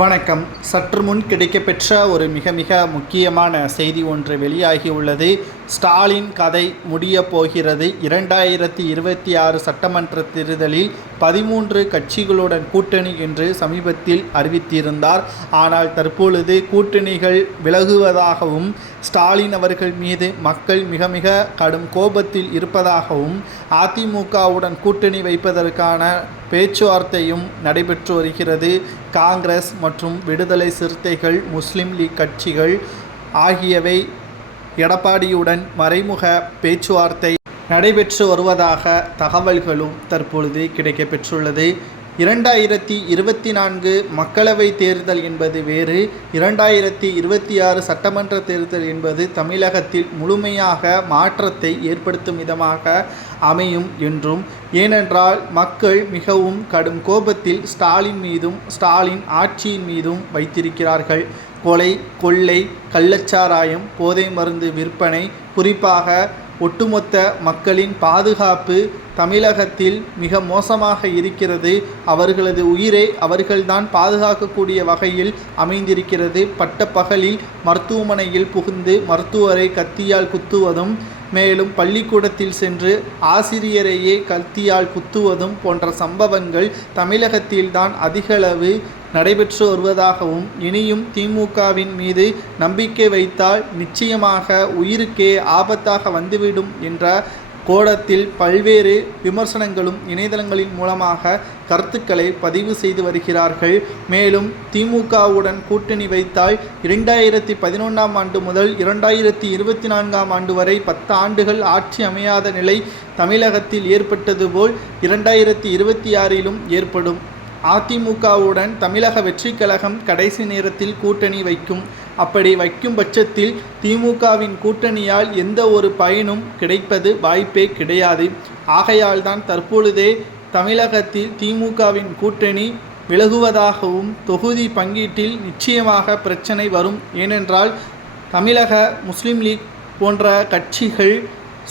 வணக்கம். சற்று முன் கிடைக்கப்பெற்ற ஒரு மிக மிக முக்கியமான செய்தி ஒன்று வெளியாகியுள்ளது. ஸ்டாலின் கதை முடியப் போகிறது. 2026 சட்டமன்ற தேர்தலில் 13 கட்சிகளுடன் கூட்டணி என்று சமீபத்தில் அறிவித்திருந்தார். ஆனால் தற்பொழுது கூட்டணிகள் விலகுவதாகவும் ஸ்டாலின் அவர்கள் மீது மக்கள் மிக மிக கடும் கோபத்தில் இருப்பதாகவும் அதிமுகவுடன் கூட்டணி வைப்பதற்கான பேச்சுவார்த்தையும் நடைபெற்று வருகிறது. காங்கிரஸ் மற்றும் விடுதலை சிறுத்தைகள், முஸ்லிம் லீக் கட்சிகள் ஆகியவை எடப்பாடியுடன் மறைமுக பேச்சுவார்த்தை நடைபெற்று வருவதாக தகவல்களும் தற்பொழுது கிடைக்கப்பெற்றுள்ளது. 2024 மக்களவை தேர்தல் என்பது வேறு, 2026 சட்டமன்ற தேர்தல் என்பது தமிழகத்தில் முழுமையாக மாற்றத்தை ஏற்படுத்தும் விதமாக அமையும் என்றும், ஏனென்றால் மக்கள் மிகவும் கடும் கோபத்தில் ஸ்டாலின் மீதும் ஸ்டாலின் ஆட்சியின் மீதும் வைத்திருக்கிறார்கள். கொலை, கொள்ளை, கள்ளச்சாராயம், போதை மருந்து விற்பனை, குறிப்பாக ஒட்டுமொத்த மக்களின் பாதுகாப்பு தமிழகத்தில் மிக மோசமாக இருக்கிறது. அவர்களது உயிரை அவர்கள்தான் பாதுகாக்கக்கூடிய வகையில் அமைந்திருக்கிறது. பட்டப்பகலில் மருத்துவமனையில் புகுந்து மருத்துவரை கத்தியால் குத்துவதும், மேலும் பள்ளிக்கூடத்தில் சென்று ஆசிரியரையே கத்தியால் குத்துவதும் போன்ற சம்பவங்கள் தமிழகத்தில்தான் அதிகளவு நடைபெற்று வருவதாகவும், இனியும் திமுகவின் மீது நம்பிக்கை வைத்தால் நிச்சயமாக உயிருக்கே ஆபத்தாக வந்துவிடும் என்ற கோணத்தில் பல்வேறு விமர்சனங்களும் இணையதளங்களின் மூலமாக கருத்துக்களை பதிவு செய்து வருகிறார்கள். மேலும் திமுகவுடன் கூட்டணி வைத்தால் 2011ஆம் ஆண்டு முதல் 2024ஆம் ஆண்டு வரை 10 ஆண்டுகள் ஆட்சி அமையாத நிலை தமிழகத்தில் ஏற்பட்டது போல் 2026லும் ஏற்படும். அதிமுகவுடன் தமிழக வெற்றிக் கழகம் கடைசி நேரத்தில் கூட்டணி வைக்கும். அப்படி வைக்கும் பட்சத்தில் திமுகவின் கூட்டணியால் எந்த ஒரு பயனும் கிடைப்பது வாய்ப்பே கிடையாது. ஆகையால் தான் தற்பொழுதே தமிழகத்தில் திமுகவின் கூட்டணி விலகுவதாகவும், தொகுதி பங்கீட்டில் நிச்சயமாக பிரச்சனை வரும். ஏனென்றால் தமிழக முஸ்லிம் லீக் போன்ற கட்சிகள்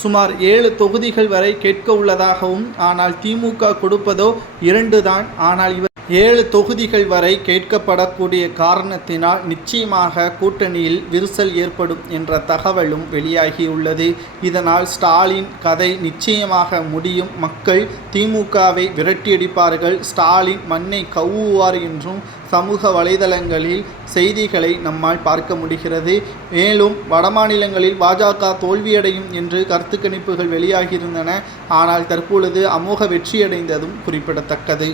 சுமார் 7 தொகுதிகள் வரை கேட்க உள்ளதாகவும், ஆனால் திமுக கொடுப்பதோ 2 தான். ஆனால் இவர் 7 தொகுதிகள் வரை கேட்கப்படக்கூடிய காரணத்தினால் நிச்சயமாக கூட்டணியில் விரிசல் ஏற்படும் என்ற தகவலும் வெளியாகியுள்ளது. இதனால் ஸ்டாலின் கதை நிச்சயமாக முடியும். மக்கள் திமுகவை விரட்டியடிப்பார்கள். ஸ்டாலின் மண்ணை கவ்வுவார் என்றும் சமூக வலைதளங்களில் செய்திகளை நம்மால் பார்க்க முடிகிறது. மேலும் வடமாநிலங்களில் பாஜக தோல்வியடையும் என்று கருத்து கணிப்புகள் வெளியாகியிருந்தன. ஆனால் தற்பொழுது அமோக வெற்றியடைந்ததும் குறிப்பிடத்தக்கது.